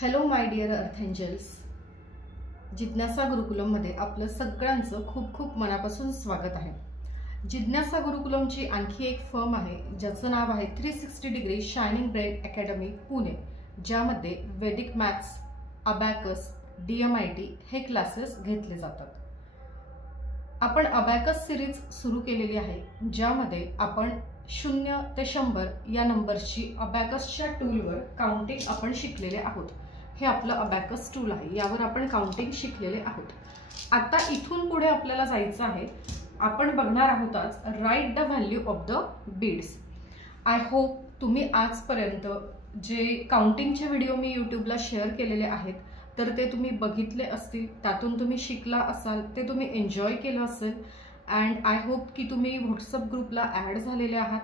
Hello my dear अर्थ angels, जिज्ञासा गुरुकुलममध्ये आपलं सगळ्यांचं खूप खूप मनापासून स्वागत आहे। जिज्ञासा गुरुकुलमची आणखी एक फर्म आहे ज्याचं नाव आहे 360 degree shining brain academy Pune, ज्यामध्ये वैदिक मॅथ्स, अबॅकस, DMIT हे क्लासेस घेतले जातात। आपण अबॅकस सिरीज सुरू केलेली आहे, ज्यामध्ये आपण 0 ते 100 या नंबर्सची अबॅकसच्या टूलवर काउंटिंग आपण शिकलेले आहोत। हे आपलं अबॅकस टूल आहे, यावर आपण काउंटिंग शिकलेले आहोत। आता इथून पुढे आपल्याला जायचं आहे। आपण बघणार आहोत आज write the value of the beads. I hope तुम्ही आजपर्यंत जे काउंटिंगचे व्हिडिओ मी यूट्यूबला शेअर केलेले आहेत तर ते तुम्ही बघितले असतील, त्यातून तुम्ही शिकला असाल, ते तुम्ही एन्जॉय केलं असेल। अँड आय होप की तुम्ही व्हॉट्सअप ग्रुपला ॲड झालेले आहात,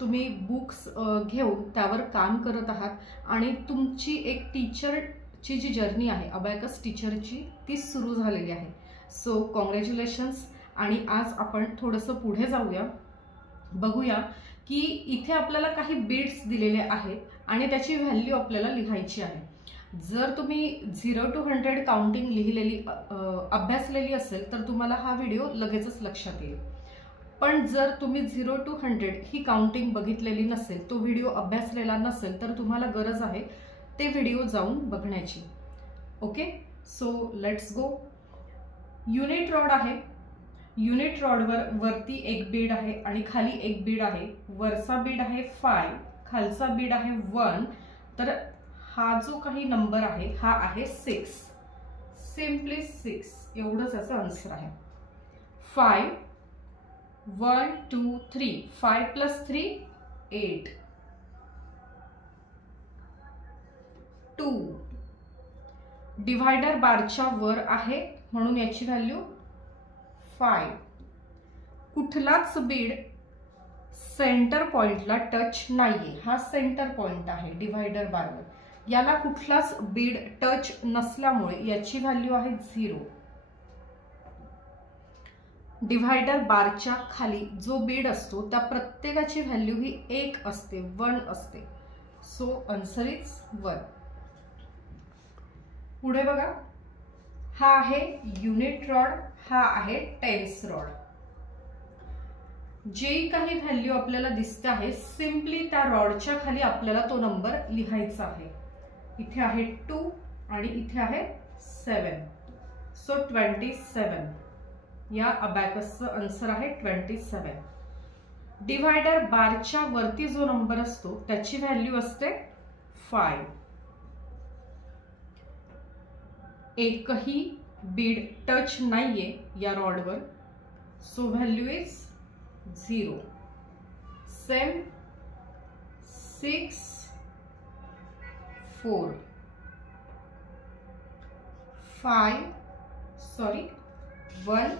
तुम्ही बुक्स घेऊन त्यावर काम करत आहात आणि तुमची एक टीचरची जी जर्नी आहे अबॅकस टीचरची ती सुरू झालेली आहे। So congratulations. आणि आज आपण थोडंसं पुढे जाऊया, बघूया की इथे आपल्याला काही बीड्स दिलेले आहेत आणि त्याची व्हॅल्यू आपल्याला लिहायची आहे। जर तुम्ही 0 to 100 काउंटिंग लिहिलेली अभ्यासलेली असेल तर तुम्हाला हा व्हिडिओ लगेचच लक्षात येईल। पण जर तुम्ही 0 to 100 ही काउंटिंग बघितलेली नसेल, तो व्हिडिओ अभ्यासलेला नसेल, तर तुम्हाला गरज आहे ते व्हिडिओ जाऊन बघण्याची। Okay, so let's go. Unit rod आहे। युनिट रॉडवर वरती एक बीड आहे आणि खाली एक बीड आहे। वरचा बीड आहे 5, खालचा बीड आहे 1। तर हा जो काही नंबर आहे हा आहे 6, सिम्पली 6 एवढंच याचं आन्सर आहे। 5 1 2 3 5 + 3 8 2 डिवायडर बारच्या वर आहे म्हणून याची व्हॅल्यू 5। कुठलाच बीड सेंटर पॉइंटला टच नाहीये, हा सेंटर पॉइंट आहे डिवायडर बारवर, याला कुठलाच बीड टच नसल्यामुळे याची व्हॅल्यू आहे 0। डिवायडर बारच्या खाली जो बीड असतो त्या प्रत्येकाची व्हॅल्यू ही 1 असते, 1 असते। So answer is 1। पुढे बघा, हा आहे युनिट रॉड, हा आहे टेन्स रॉड। जे काही व्हॅल्यू आपल्याला दिसते आहे सिम्पली त्या रॉडच्या खाली आपल्याला तो नंबर लिहायचा आहे। इथे आहे 2 आणि इथे आहे 7, सो 27 या अबॅकसचं आन्सर आहे 27। डिवायडर बारच्या वरती जो नंबर असतो त्याची व्हॅल्यू असते 5। एकही बीड टच नाहीये या रॉडवर, so value is 0। Same 6 4 5 1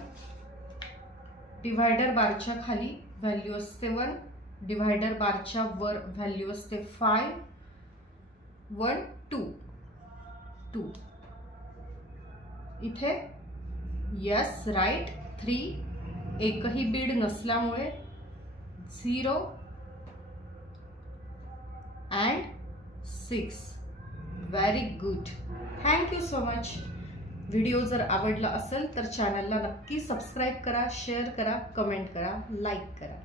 divider बारच्या खाली व्हॅल्यू असते 1, डिवायडर बारच्या वर व्हॅल्यू असते 5 1 2 इथे यस राईट 3, एकही बीड नसल्यामुळे 0 and 6। Very good, thank you so much. Video जर आवडला असेल तर चॅनलला नक्की सबस्क्राईब करा, शेअर करा, कमेंट करा, लाईक करा।